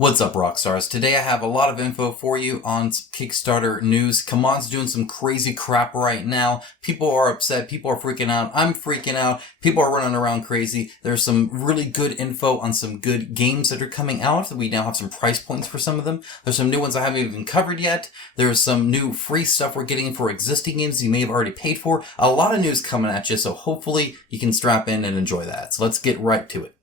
What's up, Rockstars? Today I have a lot of info for you on Kickstarter news. CMON's doing some crazy crap right now. People are upset. People are freaking out. I'm freaking out. People are running around crazy. There's some really good info on some good games that are coming out. We now have some price points for some of them. There's some new ones I haven't even covered yet. There's some new free stuff we're getting for existing games you may have already paid for. A lot of news coming at you, so hopefully you can strap in and enjoy that. So let's get right to it.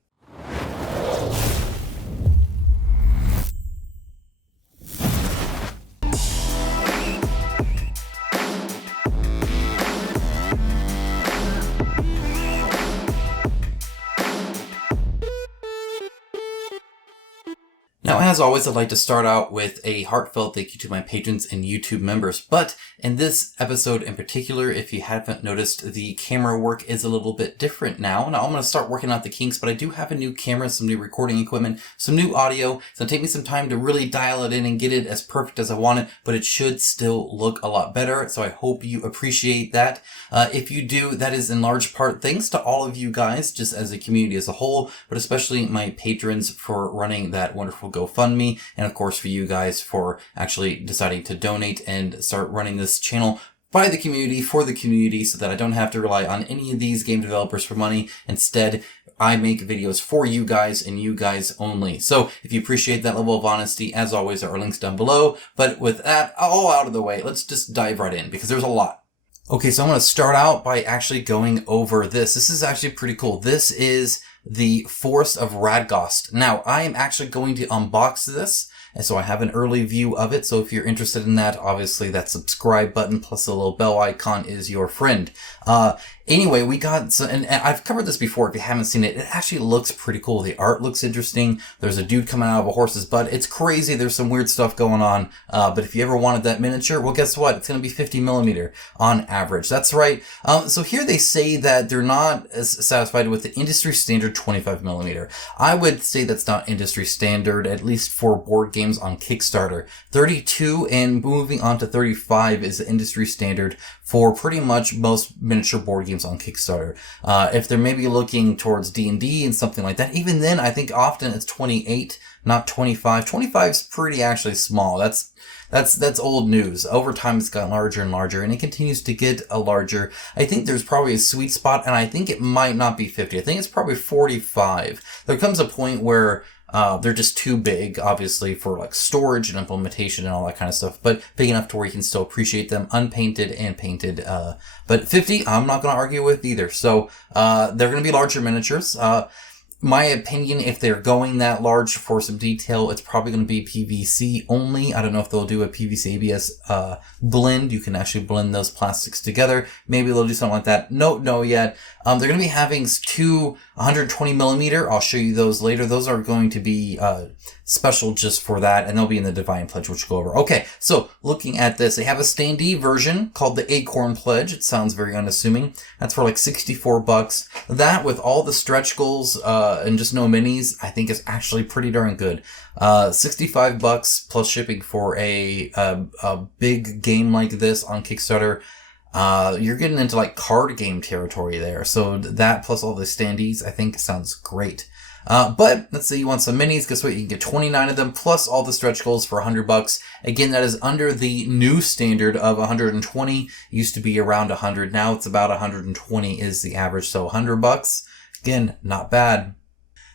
Now, as always, I'd like to start out with a heartfelt thank you to my patrons and YouTube members. But in this episode in particular, if you haven't noticed, the camera work is a little bit different now. Now, I'm going to start working out the kinks, but I do have a new camera, some new recording equipment, some new audio. It's going to take me some time to really dial it in and get it as perfect as I want it, but it should still look a lot better. So I hope you appreciate that. If you do, that is in large part thanks to all of you guys, just as a community as a whole, but especially my patrons for running that wonderful GoFundMe, and of course for you guys for actually deciding to donate and start running this channel by the community, for the community, so that I don't have to rely on any of these game developers for money. Instead, I make videos for you guys and you guys only. So if you appreciate that level of honesty, as always, there are links down below. But with that all out of the way, let's just dive right in, because there's a lot. Okay, so I'm going to start out by actually going over this. This is actually pretty cool. This is the Forest of Radgost. Now, I am actually going to unbox this, and so I have an early view of it. So if you're interested in that, obviously that subscribe button plus the little bell icon is your friend. Anyway, we got, and I've covered this before if you haven't seen it. It actually looks pretty cool. The art looks interesting. There's a dude coming out of a horse's butt. It's crazy. There's some weird stuff going on. But if you ever wanted that miniature, well, guess what? It's going to be 50 millimeter on average. That's right. So here they say that they're not as satisfied with the industry standard 25 millimeter. I would say that's not industry standard, at least for board games on Kickstarter. 32 and moving on to 35 is the industry standard for pretty much most miniature board games on Kickstarter. If they're maybe looking towards D&D and something like that, even then I think often it's 28, not 25. 25 is pretty actually small. That's old news. Over time it's gotten larger and larger, and it continues to get a larger. I think there's probably a sweet spot, and I think it might not be 50. I think it's probably 45. There comes a point where they're just too big, obviously, for like storage and implementation and all that kind of stuff, but big enough to where you can still appreciate them unpainted and painted. But 50, I'm not going to argue with either. So, they're going to be larger miniatures. My opinion, if they're going that large for some detail, it's probably going to be PVC only. I don't know if they'll do a PVC ABS blend. You can actually blend those plastics together. Maybe they'll do something like that. No yet. They're going to be having two 120 millimeter. I'll show you those later. Those are going to be special just for that, and they'll be in the Divine Pledge, which we'll go over. Okay, so looking at this, they have a standee version called the Acorn Pledge. It sounds very unassuming. That's for like $64. That with all the stretch goals and just no minis, I think is actually pretty darn good. $65 plus shipping for a big game like this on Kickstarter. You're getting into like card game territory there. So that plus all the standees, I think sounds great. But let's say you want some minis. Guess what? You can get 29 of them plus all the stretch goals for $100. Again, that is under the new standard of 120. It used to be around 100. Now it's about 120 is the average. So $100. Again, not bad.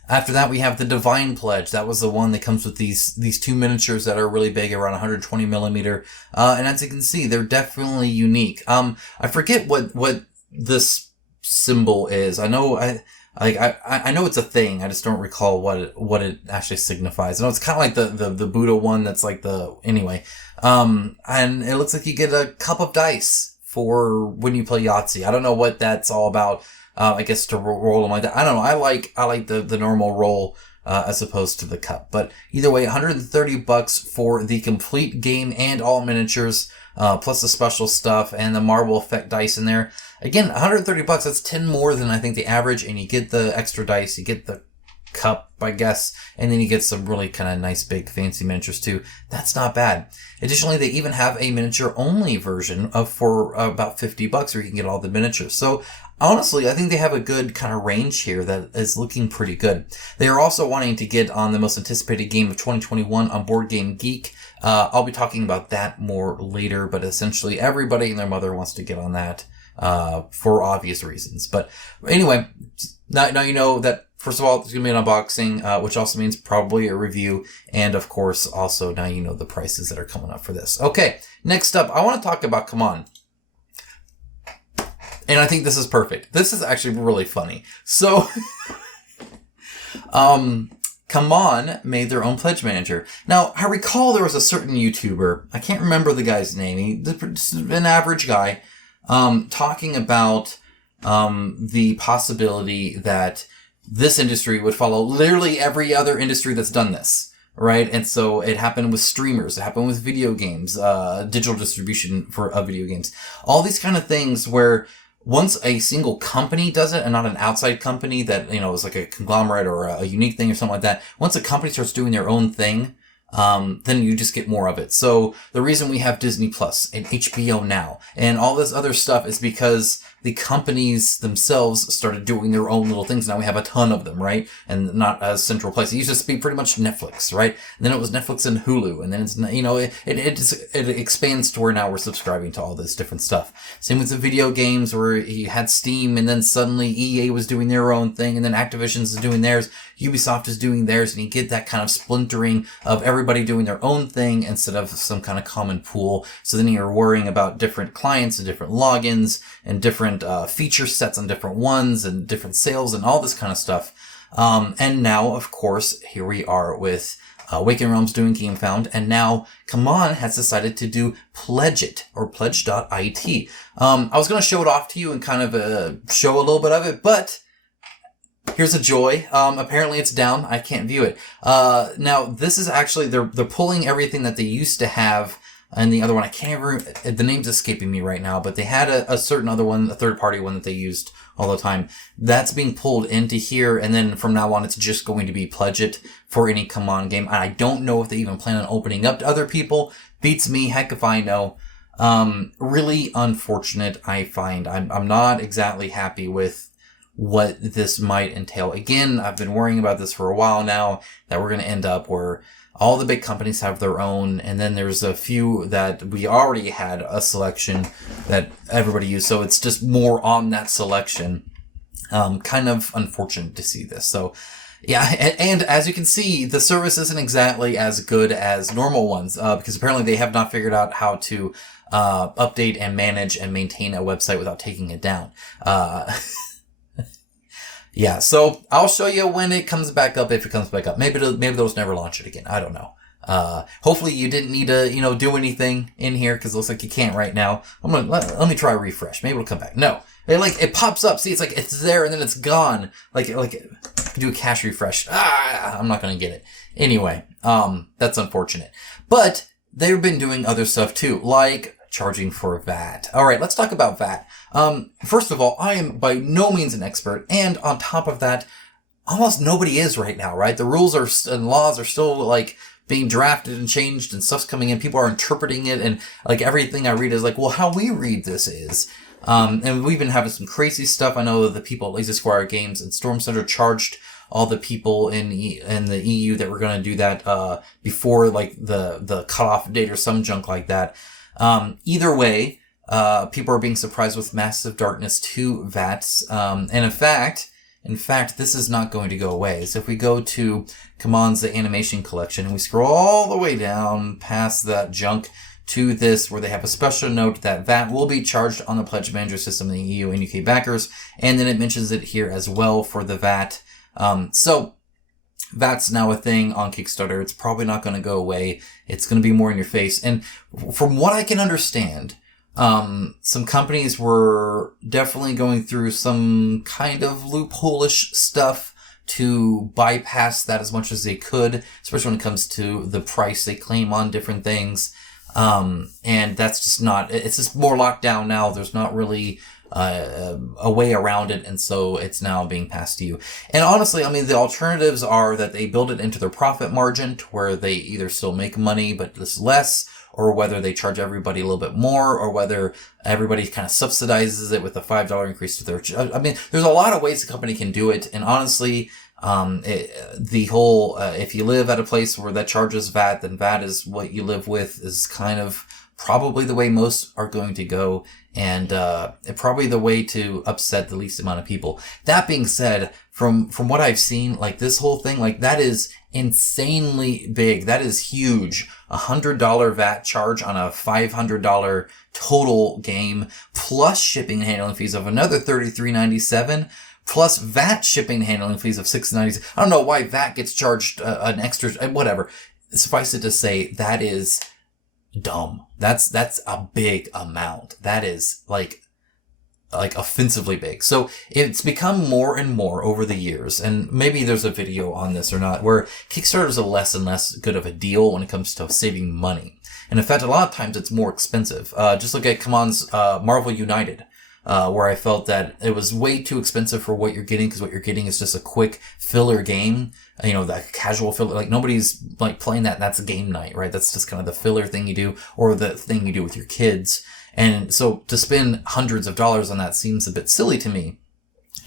After that, we have the Divine Pledge. That was the one that comes with these two miniatures that are really big, around 120 millimeter. And as you can see, they're definitely unique. I forget what this symbol is. I know I know it's a thing. I just don't recall what it actually signifies. I know it's kind of like the Buddha one. That's like anyway. And it looks like you get a cup of dice for when you play Yahtzee. I don't know what that's all about. I guess to roll them like that. I don't know. I like the normal roll, as opposed to the cup. But either way, $130 for the complete game and all miniatures, plus the special stuff and the marble effect dice in there. Again, $130, that's 10 more than I think the average, and you get the extra dice, you get the cup, I guess, and then you get some really kind of nice big fancy miniatures too. That's not bad. Additionally, they even have a miniature only version for about $50 where you can get all the miniatures. So honestly, I think they have a good kind of range here that is looking pretty good. They are also wanting to get on the most anticipated game of 2021 on Board Game Geek. I'll be talking about that more later, but essentially everybody and their mother wants to get on that for obvious reasons. But anyway, now you know that, first of all, there's going to be an unboxing, which also means probably a review. And of course, also now you know the prices that are coming up for this. Okay, next up, I want to talk about CMON. And I think this is perfect. This is actually really funny. So, CMON made their own pledge manager. Now, I recall there was a certain YouTuber, I can't remember the guy's name, he's an average guy, talking about the possibility that this industry would follow literally every other industry that's done this, right? And so it happened with streamers, it happened with video games, digital distribution for video games, all these kind of things where once a single company does it and not an outside company that, you know, is like a conglomerate or a unique thing or something like that, once a company starts doing their own thing, then you just get more of it. So the reason we have Disney Plus and HBO Now and all this other stuff is because the companies themselves started doing their own little things. Now we have a ton of them, right? And not a central place. It used to be pretty much Netflix, right? And then it was Netflix and Hulu. And then it's, you know, it expands to where now we're subscribing to all this different stuff. Same with the video games where you had Steam and then suddenly EA was doing their own thing and then Activision's is doing theirs. Ubisoft is doing theirs, and you get that kind of splintering of everybody doing their own thing instead of some kind of common pool. So then you're worrying about different clients and different logins and different feature sets on different ones and different sales and all this kind of stuff. And now, of course, here we are with Awakened Realms doing GameFound, and now CMON has decided to do Pledge It, or pledge.it. I was going to show it off to you and kind of show a little bit of it, but here's a joy. Apparently it's down. I can't view it. Now this is actually, they're pulling everything that they used to have and the other one. I can't remember, the name's escaping me right now, but they had a certain other one, a third party one that they used all the time. That's being pulled into here. And then from now on, it's just going to be Pledge It for any CMON game. And I don't know if they even plan on opening up to other people. Beats me. Heck if I know. Really unfortunate. I find I'm not exactly happy with what this might entail. Again, I've been worrying about this for a while now, that we're going to end up where all the big companies have their own, and then there's a few that we already had a selection that everybody used, so it's just more on that selection. Kind of unfortunate to see this. So, yeah, and as you can see, the service isn't exactly as good as normal ones, because apparently they have not figured out how to update and manage and maintain a website without taking it down. Yeah, so I'll show you when it comes back up, if it comes back up. Maybe they'll just never launch it again. I don't know. Hopefully you didn't need to, do anything in here, because it looks like you can't right now. Let me try a refresh. Maybe it'll come back. No. It pops up. See, it's like it's there and then it's gone. Do a cache refresh. I'm not gonna get it. Anyway, that's unfortunate. But they've been doing other stuff too, like charging for VAT. All right, let's talk about VAT. First of all, I am by no means an expert, and on top of that, almost nobody is right now, right? The rules and laws are still being drafted and changed, and stuff's coming in. People are interpreting it, and everything I read is well, how we read this is. And we've been having some crazy stuff. I know that the people at Lazy Squire Games and Stormsunder charged all the people in the EU that were going to do that before the cutoff date or some junk like that. Either way, people are being surprised with massive darkness to VATs. And in fact, this is not going to go away. So if we go to CMON's The Animation Collection and we scroll all the way down past that junk to this, where they have a special note that VAT will be charged on the Pledge Manager system in the EU and UK backers. And then it mentions it here as well for the VAT. So VAT's now a thing on Kickstarter. It's probably not going to go away. It's going to be more in your face. And from what I can understand, some companies were definitely going through some kind of loophole-ish stuff to bypass that as much as they could, especially when it comes to the price they claim on different things. And that's just it's just more locked down now. There's not really a way around it, and so it's now being passed to you. And honestly, the alternatives are that they build it into their profit margin to where they either still make money but it's less, or whether they charge everybody a little bit more, or whether everybody kind of subsidizes it with a $5 increase to their, I mean, there's a lot of ways the company can do it. And honestly, the whole, if you live at a place where that charges VAT, then VAT is what you live with, is kind of probably the way most are going to go, and probably the way to upset the least amount of people. That being said, from what I've seen, like this whole thing, like that is insanely big. That is huge. $100 VAT charge on a $500 total game, plus shipping and handling fees of another $33.97. Plus VAT shipping and handling fees of $6.97. I don't know why VAT gets charged an extra, whatever. Suffice it to say, that is dumb. That's a big amount. That is like offensively big. So it's become more and more over the years, and maybe there's a video on this or not, where Kickstarters are less and less good of a deal when it comes to saving money. And in fact, a lot of times it's more expensive. Just look at CMON's Marvel United. Where I felt that it was way too expensive for what you're getting, because what you're getting is just a quick filler game. You know, that casual filler, like nobody's like playing that. That's a game night, right? That's just kind of the filler thing you do, or the thing you do with your kids. And so to spend hundreds of dollars on that seems a bit silly to me.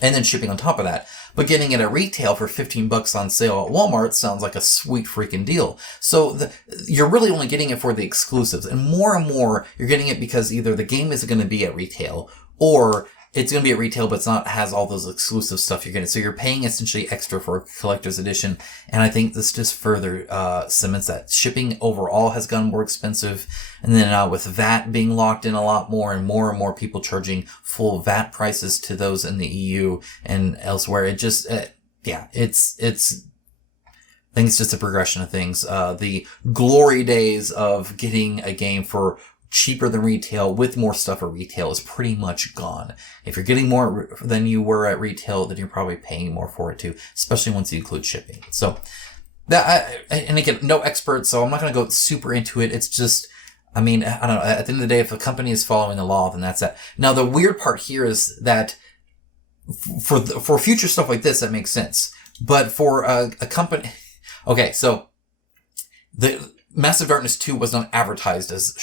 And then shipping on top of that. But getting it at retail for $15 on sale at Walmart sounds like a sweet freaking deal. So you're really only getting it for the exclusives. And more you're getting it because either the game isn't going to be at retail, or it's going to be at retail, but has all those exclusive stuff you're getting. So you're paying essentially extra for a collector's edition. And I think this just further cements that. Shipping overall has gone more expensive. And then with VAT being locked in a lot more, and more people charging full VAT prices to those in the EU and elsewhere, it just, I think it's just a progression of things. The glory days of getting a game for cheaper than retail with more stuff at retail is pretty much gone. If you're getting more than you were at retail, then you're probably paying more for it too, especially once you include shipping. So and again, no expert, so I'm not going to go super into it. It's just, I mean, I don't know. At the end of the day, if a company is following the law, then that's that. Now, the weird part here is that for future stuff like this, that makes sense. But for a company, okay, so the Massive Darkness 2 was not advertised as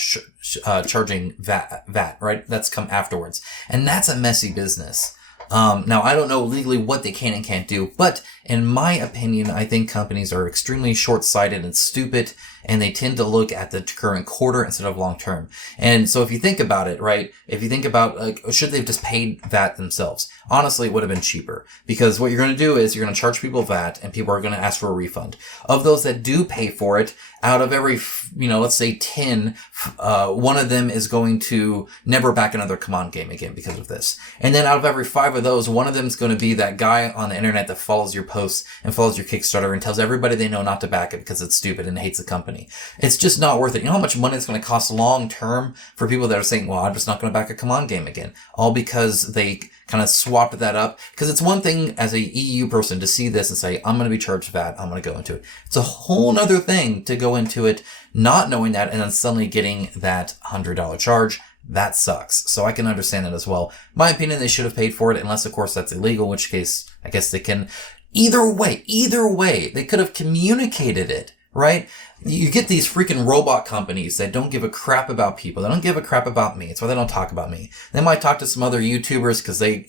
charging VAT, right? That's come afterwards. And that's a messy business. Now, I don't know legally what they can and can't do, but in my opinion, I think companies are extremely short-sighted and stupid, and they tend to look at the current quarter instead of long-term. And so if you think about it, right, if you think about, like, should they have just paid VAT themselves? Honestly, it would have been cheaper, because what you're going to do is you're going to charge people VAT, and people are going to ask for a refund. Of those that do pay for it, out of every, let's say 10, one of them is going to never back another CMON game again because of this. And then out of every 5 of those, one of them is going to be that guy on the internet that follows your posts and follows your Kickstarter and tells everybody they know not to back it because it's stupid and hates the company. It's just not worth it. You know how much money it's going to cost long term for people that are saying, well, I'm just not going to back a CMON game again. All because they kind of swapped that up. Because it's one thing as a EU person to see this and say, I'm going to be charged VAT, I'm going to go into it. It's a whole nother thing to go into it not knowing that and then suddenly getting that $100 charge. That sucks. So I can understand that as well. My opinion, they should have paid for it, unless of course that's illegal, in which case I guess they can. Either way, they could have communicated it, right? You get these freaking robot companies that don't give a crap about people. They don't give a crap about me. It's why they don't talk about me. They might talk to some other YouTubers because they,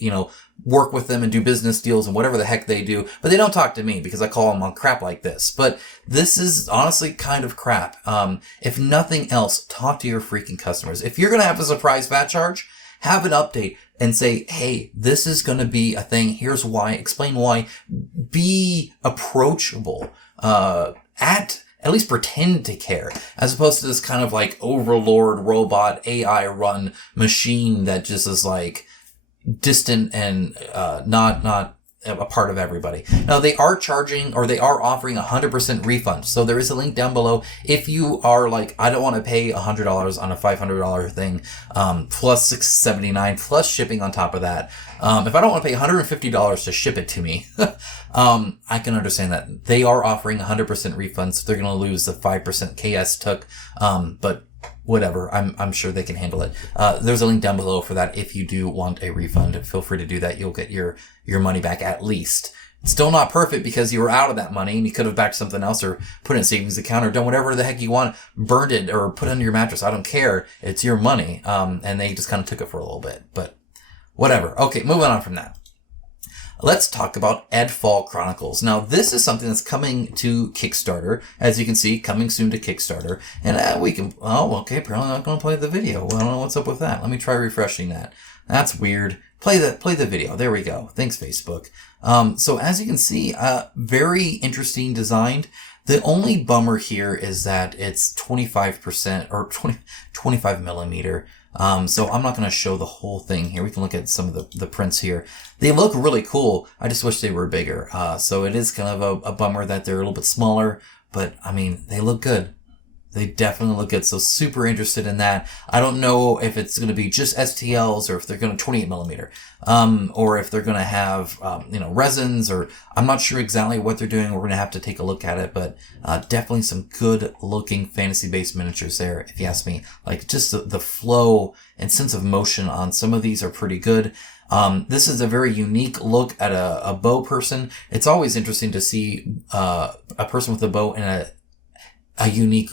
work with them and do business deals and whatever the heck they do, but they don't talk to me because I call them on crap like this. But this is honestly kind of crap. If nothing else, talk to your freaking customers. If you're going to have a surprise VAT charge, have an update and say, hey, this is going to be a thing. Here's why. Explain why. Be approachable. At least pretend to care, as opposed to this kind of like overlord robot AI run machine that just is like distant and not a part of everybody. Now they are charging, or they are offering 100% refund. So there is a link down below. If you are like, I don't want to pay $100 on a $500 thing, plus $679 plus shipping on top of that. If I don't want to pay $150 to ship it to me, I can understand that. They are offering 100% refunds. So they're going to lose the 5% KS took. But whatever. I'm sure they can handle it. There's a link down below for that. If you do want a refund, feel free to do that. You'll get your money back at least. Still not perfect because you were out of that money and you could have backed something else or put it in a savings account or done whatever the heck you want, burned it or put it under your mattress. I don't care. It's your money. And they just kind of took it for a little bit, but whatever. Okay, moving on from that. Let's talk about Eldfall Chronicles. Now, this is something that's coming to Kickstarter. As you can see, coming soon to Kickstarter. And we can... Oh, okay, apparently I'm not going to play the video. Well, I don't know what's up with that. Let me try refreshing that. That's weird. Play the video. There we go. Thanks, Facebook. So as you can see, very interesting designed. The only bummer here is that it's 25% or 25 millimeter. So I'm not going to show the whole thing here. We can look at some of the prints here. They look really cool. I just wish they were bigger. So it is kind of a bummer that they're a little bit smaller, but I mean, they look good. They definitely look good. So super interested in that. I don't know if it's going to be just STLs or if they're going to 28 millimeter, or if they're going to have, resins, or I'm not sure exactly what they're doing. We're going to have to take a look at it, but, definitely some good looking fantasy based miniatures there. If you ask me, like just the flow and sense of motion on some of these are pretty good. This is a very unique look at a bow person. It's always interesting to see, a person with a bow in a unique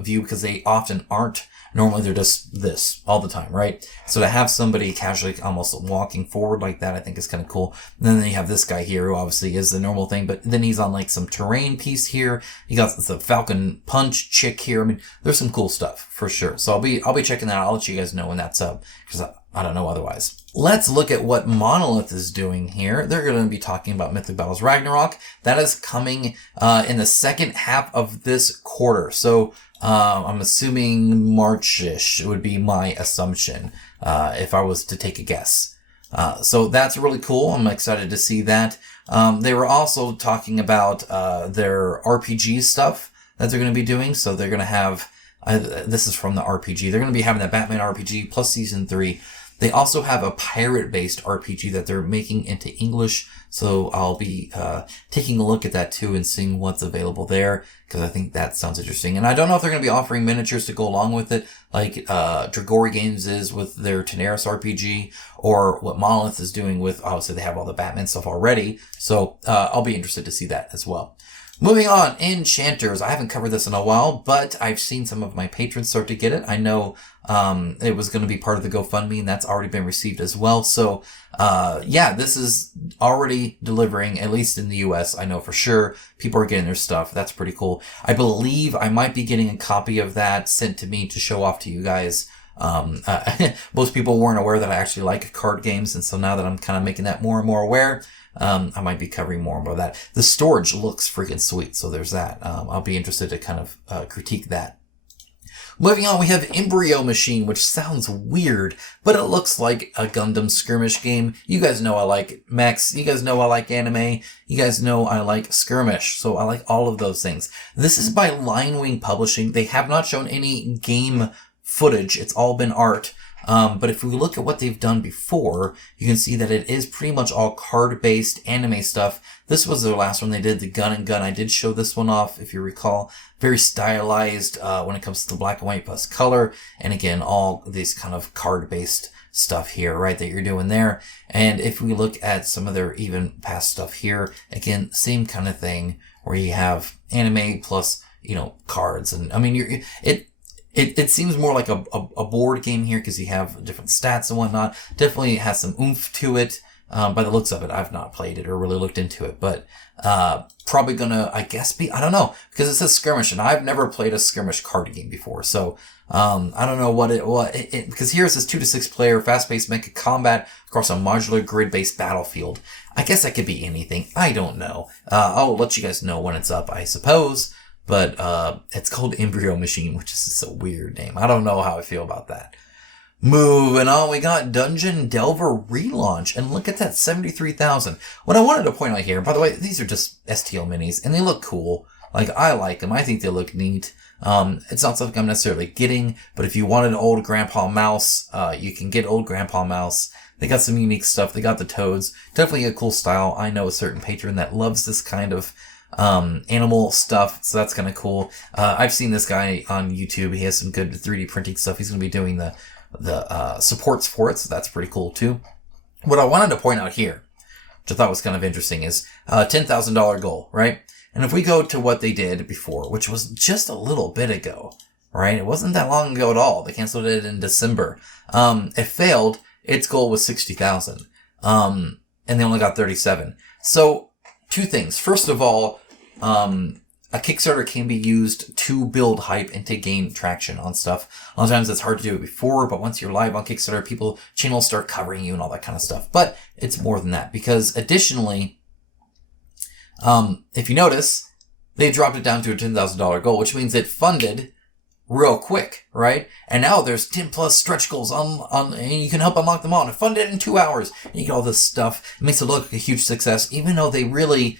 view because they often aren't. Normally they're just this all the time, right? So to have somebody casually almost walking forward like that, I think is kind of cool. And then you have this guy here who obviously is the normal thing, but then he's on like some terrain piece here. You got the Falcon Punch chick here. I mean, there's some cool stuff for sure. So I'll be checking that out. I'll let you guys know when that's up because I don't know otherwise. Let's look at what Monolith is doing here. They're going to be talking about Mythic Battles Ragnarok. That is coming in the second half of this quarter. So I'm assuming March-ish would be my assumption if I was to take a guess. So that's really cool. I'm excited to see that. They were also talking about their RPG stuff that they're going to be doing. So they're going to have, this is from the RPG. They're going to be having that Batman RPG plus Season 3. They also have a pirate-based RPG that they're making into English, so I'll be taking a look at that too and seeing what's available there, because I think that sounds interesting. And I don't know if they're going to be offering miniatures to go along with it, like Dragori Games is with their Tanares RPG, or what Monolith is doing with, obviously they have all the Batman stuff already, so I'll be interested to see that as well. Moving on, Enchanters. I haven't covered this in a while, but I've seen some of my patrons start to get it. I know it was going to be part of the GoFundMe, and that's already been received as well. So, this is already delivering, at least in the US. I know for sure people are getting their stuff. That's pretty cool. I believe I might be getting a copy of that sent to me to show off to you guys. Most people weren't aware that I actually like card games, and so now that I'm kind of making that more and more aware, I might be covering more about that. The storage looks freaking sweet, so there's that. I'll be interested to kind of critique that. Moving on, we have Embryo Machine, which sounds weird, but it looks like a Gundam skirmish game. You guys know I like mechs. You guys know I like anime. You guys know I like skirmish, so I like all of those things. This is by Linewing Publishing. They have not shown any game footage. It's all been art. But if we look at what they've done before, you can see that it is pretty much all card-based anime stuff. This was their last one. They did the Gun and Gun. I did show this one off, if you recall. Very stylized when it comes to the black and white plus color. And again, all these kind of card-based stuff here, right, that you're doing there. And if we look at some of their even past stuff here, again, same kind of thing where you have anime plus, cards. And I mean, It seems more like a board game here because you have different stats and whatnot. Definitely has some oomph to it. By the looks of it, I've not played it or really looked into it, but probably gonna, I guess, I don't know, because it says skirmish, and I've never played a skirmish card game before, so I don't know because here it says 2 to 6 player, fast-paced mecha combat across a modular grid-based battlefield. I guess that could be anything. I don't know. I'll let you guys know when it's up, I suppose. But it's called Embryo Machine, which is just a weird name. I don't know how I feel about that. Moving on, we got Dungeon Delver relaunch, and look at that, 73,000. What I wanted to point out here, by the way, these are just STL minis, and they look cool. Like, I like them. I think they look neat. It's not something I'm necessarily getting, but if you wanted an old Grandpa Mouse, you can get old Grandpa Mouse. They got some unique stuff. They got the toads. Definitely a cool style. I know a certain patron that loves this kind of animal stuff, so that's kind of cool. I've seen this guy on YouTube. He has some good 3D printing stuff. He's going to be doing the supports for it, so that's pretty cool too. What I wanted to point out here, which I thought was kind of interesting, is $10,000 goal, right? And if we go to what they did before, which was just a little bit ago, right? It wasn't that long ago at all. They canceled it in December. It failed. Its goal was 60,000. And they only got 37. So, two things. First of all, a Kickstarter can be used to build hype and to gain traction on stuff. A lot of times it's hard to do it before, but once you're live on Kickstarter, channels start covering you and all that kind of stuff. But it's more than that, because additionally, if you notice, they dropped it down to a $10,000 goal, which means it funded real quick, right? And now there's 10 plus stretch goals on, and you can help unlock them all and fund it in 2 hours. And you get all this stuff. It makes it look like a huge success, even though they really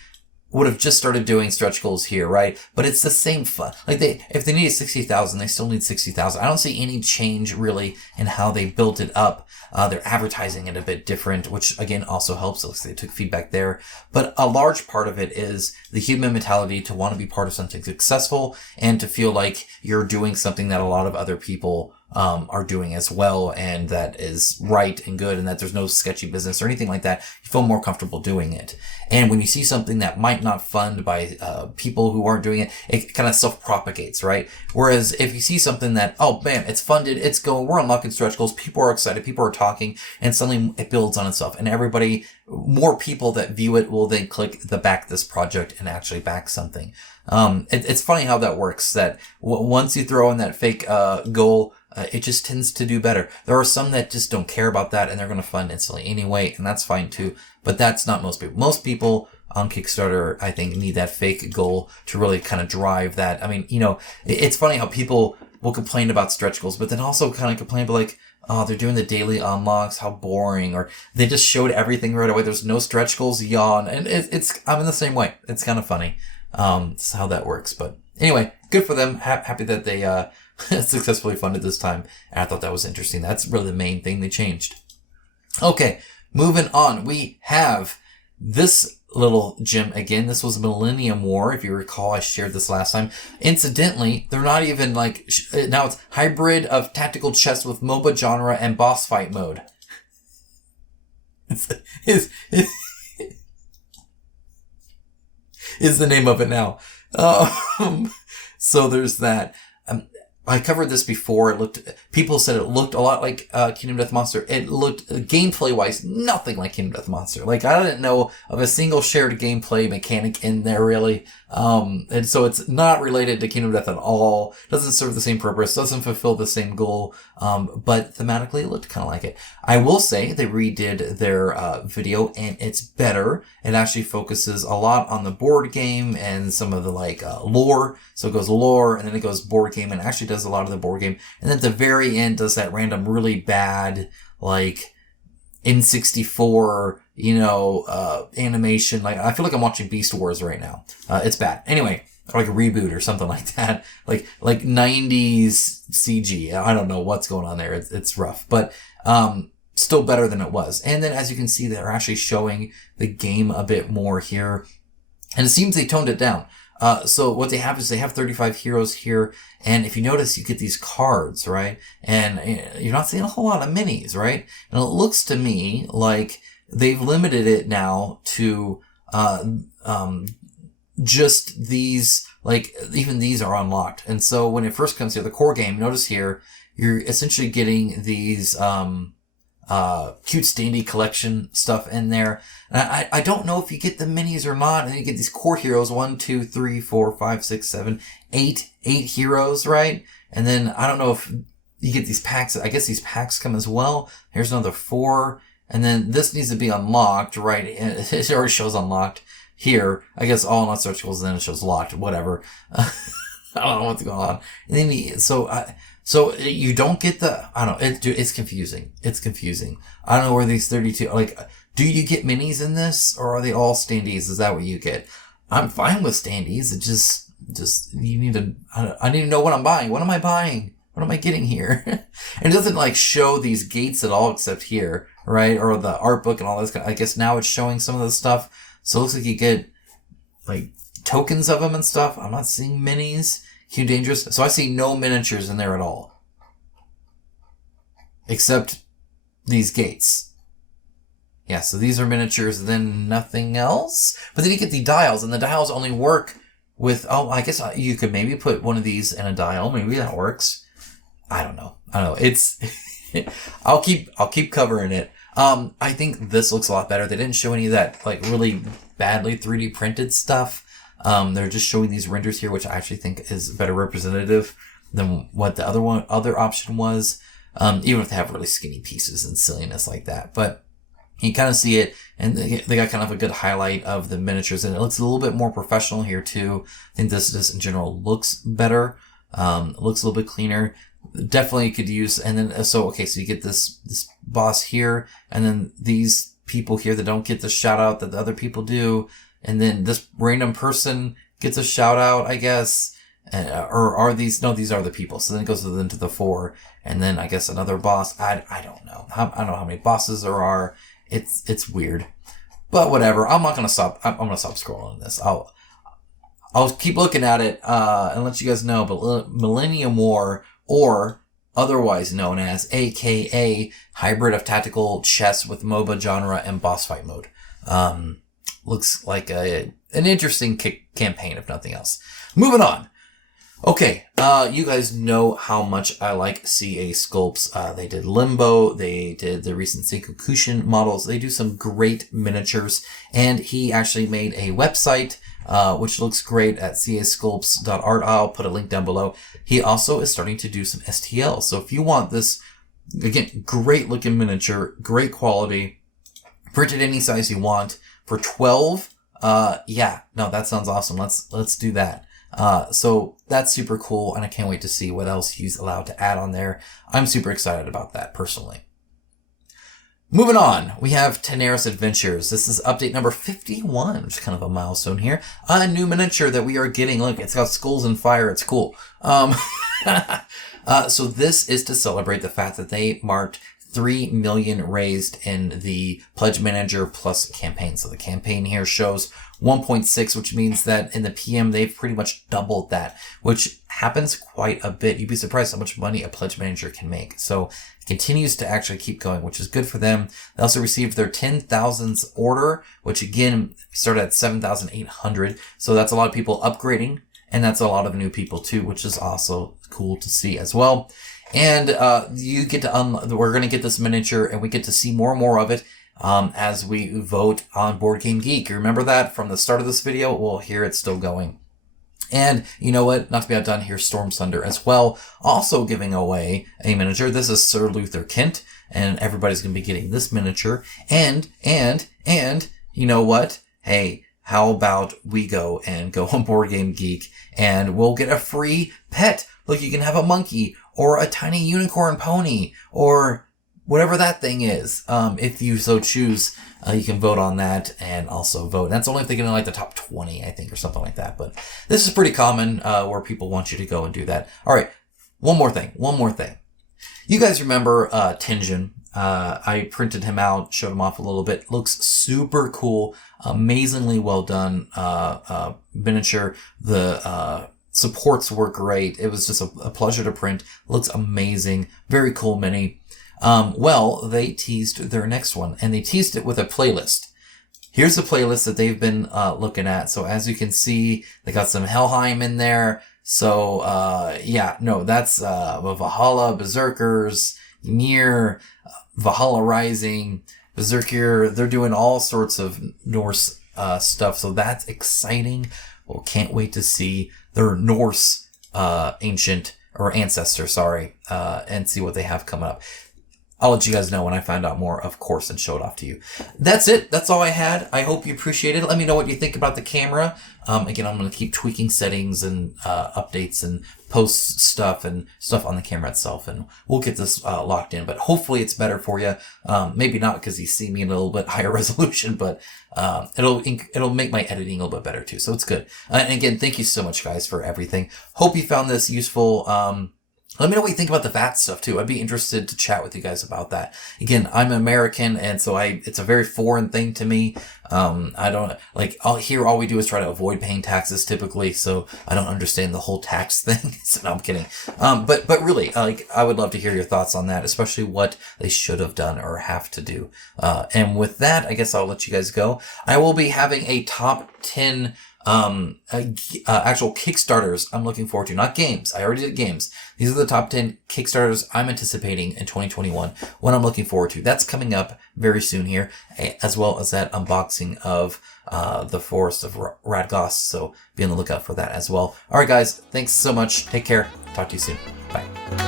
would have just started doing stretch goals here, right? But it's the same fun. Like if they needed 60,000, they still need 60,000. I don't see any change really in how they built it up. They're advertising it a bit different, which again also helps. Looks like they took feedback there. But a large part of it is the human mentality to want to be part of something successful and to feel like you're doing something that a lot of other people are doing as well, and that is right and good, and that there's no sketchy business or anything like that. You feel more comfortable doing it. And when you see something that might not fund by people who aren't doing it, it kind of self-propagates, right? Whereas if you see something that, oh, bam, it's funded, it's going, we're unlocking stretch goals, people are excited, people are talking, and suddenly it builds on itself. And everybody, more people that view it will then click the back this project and actually back something. It's funny how that works, that once you throw in that fake goal, it just tends to do better. There are some that just don't care about that and they're going to fund instantly anyway, and that's fine too. But that's not most people. Most people on Kickstarter, I think, need that fake goal to really kind of drive that. I mean, it's funny how people will complain about stretch goals, but then also kind of complain about like, oh, they're doing the daily unlocks, how boring, or they just showed everything right away. There's no stretch goals, yawn. And I'm in the same way. It's kind of funny. That's how that works. But anyway, good for them. Happy that they, successfully funded this time. And I thought that was interesting. That's really the main thing they changed. Okay, moving on. We have this little gem again. This was Millennium War. If you recall, I shared this last time. Incidentally, they're not even like, now it's hybrid of tactical chess with MOBA genre and boss fight mode. is the name of it now. So there's that. I covered this before. People said it looked a lot like Kingdom Death Monster. It looked, gameplay-wise, nothing like Kingdom Death Monster. Like, I didn't know of a single shared gameplay mechanic in there, really. And so it's not related to Kingdom Death at all. Doesn't serve the same purpose. Doesn't fulfill the same goal. But thematically, it looked kind of like it. I will say they redid their video, and it's better. It actually focuses a lot on the board game and some of the lore. So it goes lore, and then it goes board game, and actually does a lot of the board game. And then at the very end, does that random really bad N64 animation. Like, I feel like I'm watching Beast Wars right now. It's bad. Anyway, or like a reboot or something like that. Like 90s CG. I don't know what's going on there. It's rough, but, still better than it was. And then as you can see, they're actually showing the game a bit more here. And it seems they toned it down. So what they have is they have 35 heroes here. And if you notice, you get these cards, right? And you're not seeing a whole lot of minis, right? And it looks to me like they've limited it now to, just these, even these are unlocked. And so when it first comes here, the core game, notice here, you're essentially getting these, cute standee collection stuff in there. And I don't know if you get the minis or not. And then you get these core heroes, 1, 2, 3, 4, 5, 6, 7, 8 heroes, right? And then I don't know if you get these packs. I guess these packs come as well. Here's another 4. And then this needs to be unlocked, right? It already shows unlocked here. I guess all not search goals, then it shows locked, whatever. I don't know what's going on. And then so you don't get it's confusing. It's confusing. I don't know where these 32, do you get minis in this, or are they all standees? Is that what you get? I'm fine with standees. It just, you need to, I need to know what I'm buying. What am I buying? What am I getting here? And it doesn't show these gates at all except here, right? Or the art book and all this. I guess now it's showing some of the stuff. So it looks like you get tokens of them and stuff. I'm not seeing minis. Q Dangerous. So I see no miniatures in there at all. Except these gates. Yeah, so these are miniatures, then nothing else. But then you get the dials, and the dials only work with, I guess you could maybe put one of these in a dial. Maybe that works. I don't know. It's, I'll keep covering it. I think this looks a lot better. They didn't show any of that, like, really badly 3D printed stuff. They're just showing these renders here, which I actually think is better representative than what the other option was. Even if they have really skinny pieces and silliness like that. But you kind of see it, and they got kind of a good highlight of the miniatures, and it looks a little bit more professional here too. I think this in general looks better. It looks a little bit cleaner. Definitely could use, and then, so you get this boss here, and then these people here that don't get the shout out that the other people do, and then this random person gets a shout out, I guess. Or are these, no, these are the people. So then it goes into the 4, and then I guess another boss. I don't know. I don't know how many bosses there are. It's weird, but whatever. I'm gonna stop scrolling this. I'll keep looking at it, and let you guys know, but Millennium War, or otherwise known as AKA hybrid of tactical chess with MOBA genre and boss fight mode. Looks like an interesting campaign, if nothing else. Moving on. Okay, you guys know how much I like CA Sculpts. They did Limbo, they did the recent Seikokushin models, they do some great miniatures, and he actually made a website, which looks great at casculpts.art. I'll put a link down below. He also is starting to do some STL, so if you want this, again, great looking miniature, great quality, printed any size you want, for 12, that sounds awesome, let's do that. So that's super cool, and I can't wait to see what else he's allowed to add on there. I'm super excited about that, personally. Moving on, we have Tanares Adventures. This is update number 51, which is kind of a milestone here. A new miniature that we are getting. Look, it's got skulls and fire. It's cool. So this is to celebrate the fact that they marked 3 million raised in the Pledge Manager Plus campaign. So the campaign here shows 1.6, which means that in the PM, they've pretty much doubled that, which happens quite a bit. You'd be surprised how much money a Pledge Manager can make. So it continues to actually keep going, which is good for them. They also received their 10,000th order, which again, started at 7,800. So that's a lot of people upgrading, and that's a lot of new people too, which is also cool to see as well. And you get to we're going to get this miniature, and we get to see more and more of it as we vote on Board Game Geek. You remember that from the start of this video? Well, here it's still going. And you know what? Not to be outdone, here's Stormsunder as well, also giving away a miniature. This is Sir Luther Kent, and everybody's going to be getting this miniature. And you know what? Hey, how about we go on Board Game Geek, and we'll get a free pet. Look, you can have a monkey, or a tiny unicorn pony, or whatever that thing is. If you so choose, you can vote on that and also vote. That's only if they get in like the top 20, I think, or something like that. But this is pretty common, where people want you to go and do that. All right. One more thing. You guys remember, Tenjin? I printed him out, showed him off a little bit. Looks super cool. Amazingly well done, miniature. The, supports were great. It was just a pleasure to print. Looks amazing. Very cool mini. Well, they teased their next one, and they teased it with a playlist. Here's the playlist that they've been looking at. So as you can see, they got some Helheim in there. So that's Valhalla, Berserkers, Ymir, Valhalla Rising, Berserker. They're doing all sorts of Norse stuff. So that's exciting. Well, can't wait to see their Norse Ancestor, and see what they have coming up. I'll let you guys know when I find out more, of course, and show it off to you. That's it. That's all I had. I hope you appreciate it. Let me know what you think about the camera. Again, I'm going to keep tweaking settings and updates and post stuff and stuff on the camera itself, and we'll get this locked in. But hopefully it's better for you. Maybe not because you see me in a little bit higher resolution, but it'll make my editing a little bit better too. So it's good. And again, thank you so much, guys, for everything. Hope you found this useful. Let me know what you think about the VAT stuff too. I'd be interested to chat with you guys about that. Again, I'm American, and so it's a very foreign thing to me. I don't like all we do is try to avoid paying taxes typically, so I don't understand the whole tax thing. So no, I'm kidding. But really, I would love to hear your thoughts on that, especially what they should have done or have to do. And with that, I guess I'll let you guys go. I will be having a top 10 actual Kickstarters I'm looking forward to, not games. I already did games. These are the top 10 Kickstarters I'm anticipating in 2021, what I'm looking forward to. That's coming up very soon here, as well as that unboxing of the Forest of Radgost, so be on the lookout for that as well. Alright guys, thanks so much. Take care. Talk to you soon. Bye.